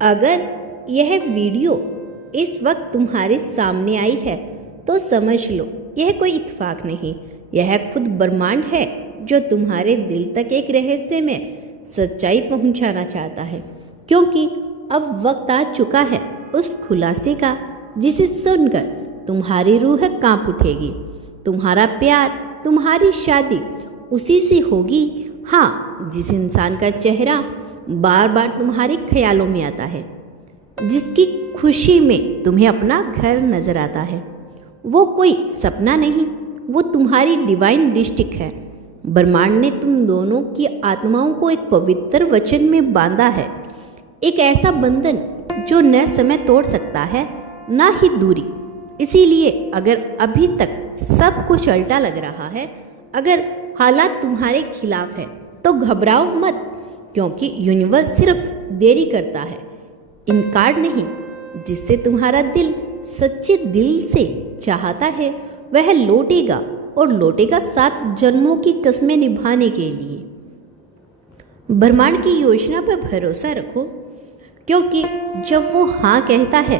अगर यह वीडियो इस वक्त तुम्हारे सामने आई है तो समझ लो यह कोई इत्तेफाक नहीं, यह खुद ब्रह्मांड है जो तुम्हारे दिल तक एक रहस्य में सच्चाई पहुंचाना चाहता है। क्योंकि अब वक्त आ चुका है उस खुलासे का जिसे सुनकर तुम्हारी रूह कांप उठेगी। तुम्हारा प्यार, तुम्हारी शादी उसी से होगी, हाँ, जिस इंसान का चेहरा बार बार तुम्हारे ख्यालों में आता है, जिसकी खुशी में तुम्हें अपना घर नजर आता है। वो कोई सपना नहीं, वो तुम्हारी डिवाइन डिस्ट्रिक्ट है। ब्रह्मांड ने तुम दोनों की आत्माओं को एक पवित्र वचन में बांधा है, एक ऐसा बंधन जो न समय तोड़ सकता है ना ही दूरी। इसीलिए अगर अभी तक सब कुछ उल्टा लग रहा है, अगर हालात तुम्हारे खिलाफ है, तो घबराओ मत, क्योंकि यूनिवर्स सिर्फ देरी करता है, इनकार नहीं। जिससे तुम्हारा दिल सच्चे दिल से चाहता है वह लौटेगा, और लौटेगा 7 जन्मों की कस्में निभाने के लिए। ब्रह्मांड की योजना पर भरोसा रखो, क्योंकि जब वो हाँ कहता है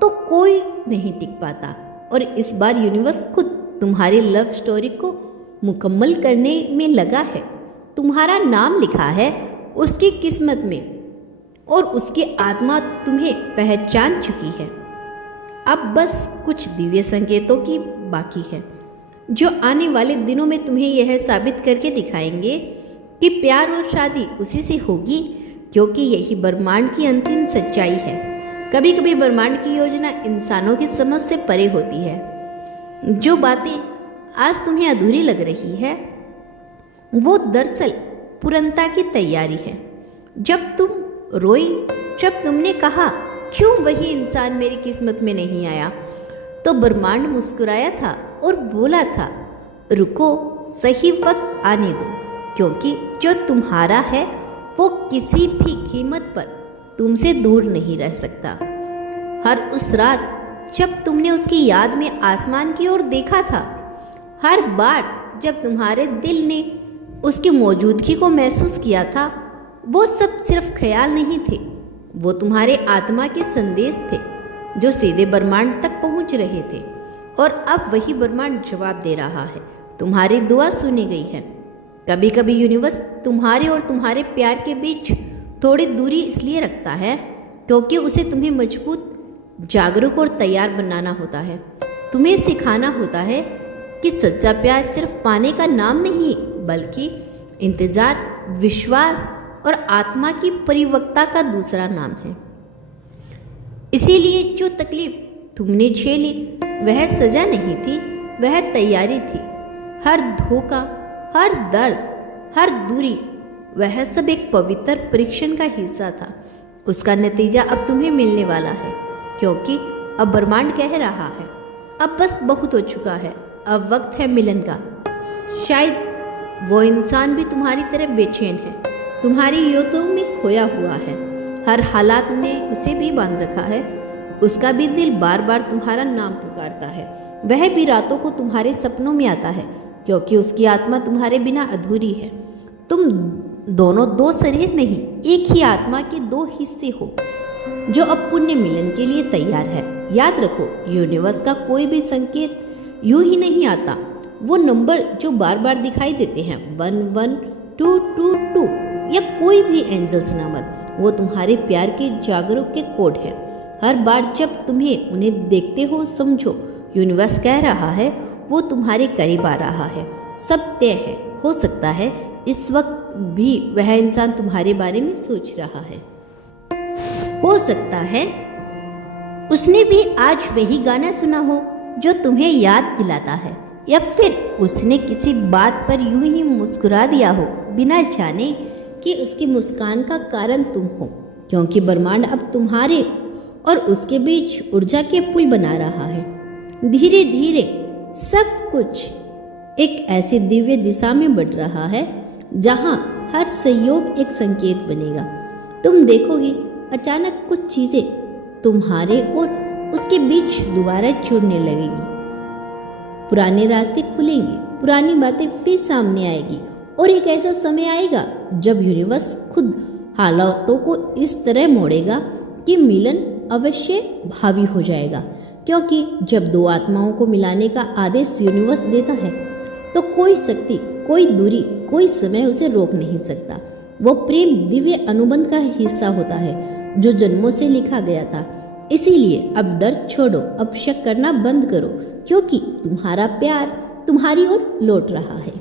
तो कोई नहीं टिक पाता। और इस बार यूनिवर्स खुद तुम्हारी लव स्टोरी को मुकम्मल करने में लगा है। तुम्हारा नाम लिखा है उसकी किस्मत में, और उसकी आत्मा तुम्हें पहचान चुकी है। अब बस कुछ दिव्य संकेतों की बाकी है, जो आने वाले दिनों में तुम्हें यह साबित करके दिखाएंगे कि प्यार और शादी उसी से होगी, क्योंकि यही ब्रह्मांड की अंतिम सच्चाई है। कभी कभी ब्रह्मांड की योजना इंसानों की समझ से परे होती है। जो बातें आज तुम्हें अधूरी लग रही है, वो दरअसल पूर्णता की तैयारी है। जब तुम रोई, जब तुमने कहा क्यों वही इंसान मेरी किस्मत में नहीं आया, तो ब्रह्मांड मुस्कुराया था और बोला था, रुको, सही वक्त आने दो, क्योंकि जो तुम्हारा है वो किसी भी कीमत पर तुमसे दूर नहीं रह सकता। हर उस रात जब तुमने उसकी याद में आसमान की ओर देखा था, हर बार जब तुम्हारे दिल ने उसकी मौजूदगी को महसूस किया था, वो सब सिर्फ ख्याल नहीं थे, वो तुम्हारे आत्मा के संदेश थे जो सीधे ब्रह्मांड तक पहुंच रहे थे। और अब वही ब्रह्मांड जवाब दे रहा है, तुम्हारी दुआ सुनी गई है। कभी कभी यूनिवर्स तुम्हारे और तुम्हारे प्यार के बीच थोड़ी दूरी इसलिए रखता है क्योंकि उसे तुम्हें मजबूत, जागरूक और तैयार बनाना होता है। तुम्हें सिखाना होता है कि सच्चा प्यार सिर्फ पाने का नाम नहीं, बल्कि इंतजार, विश्वास और आत्मा की परिपक्वता का दूसरा नाम है। इसीलिए जो तकलीफ तुमने झेली वह सजा नहीं थी, वह तैयारी थी। हर धोखा, हर दर्द, हर दूरी, वह सब एक पवित्र परीक्षण का हिस्सा था। उसका नतीजा अब तुम्हें मिलने वाला है, क्योंकि अब ब्रह्मांड कह रहा है, अब बस बहुत हो चुका है, अब वक्त है मिलन का। शायद वो इंसान भी तुम्हारी तरह बेचैन है, तुम्हारी यादों में खोया हुआ है। हर हालात ने उसे भी बांध रखा है, उसका भी दिल बार बार तुम्हारा नाम पुकारता है। वह भी रातों को तुम्हारे सपनों में आता है, क्योंकि उसकी आत्मा तुम्हारे बिना अधूरी है। तुम दोनों 2 शरीर नहीं, एक ही आत्मा के 2 हिस्से हो, जो अब पुण्य मिलन के लिए तैयार है। याद रखो, यूनिवर्स का कोई भी संकेत यूं ही नहीं आता। वो नंबर जो बार बार दिखाई देते हैं, 11222 या कोई भी एंजल्स नंबर, वो तुम्हारे प्यार के जागरूक के कोड है। हर बार जब तुम्हें उन्हें देखते हो, समझो यूनिवर्स कह रहा है वो तुम्हारे करीब आ रहा है। सब तय है। हो सकता है इस वक्त भी वह इंसान तुम्हारे बारे में सोच रहा है। हो सकता है उसने भी आज वही गाना सुना हो जो तुम्हें याद दिलाता है, या फिर उसने किसी बात पर यूं ही मुस्कुरा दिया हो बिना जाने कि उसकी मुस्कान का कारण तुम हो। क्योंकि ब्रह्मांड अब तुम्हारे और उसके बीच ऊर्जा के पुल बना रहा है। धीरे धीरे सब कुछ एक ऐसी दिव्य दिशा में बढ़ रहा है जहां हर संयोग एक संकेत बनेगा। तुम देखोगी अचानक कुछ चीजें तुम्हारे और उसके बीच दोबारा जुड़ने लगेगी। पुराने रास्ते खुलेंगे, पुरानी बातें फिर सामने आएगी, और एक ऐसा समय आएगा जब यूनिवर्स खुद हालातों को इस तरह मोड़ेगा कि मिलन अवश्य भावी हो जाएगा, क्योंकि जब दो आत्माओं को मिलाने का आदेश यूनिवर्स देता है तो कोई शक्ति, कोई दूरी, कोई समय उसे रोक नहीं सकता। वो प्रेम दिव्य अनुबंध का हिस्सा होता है जो जन्मों से लिखा गया था। इसीलिए अब डर छोड़ो, अब शक करना बंद करो, क्योंकि तुम्हारा प्यार तुम्हारी ओर लौट रहा है।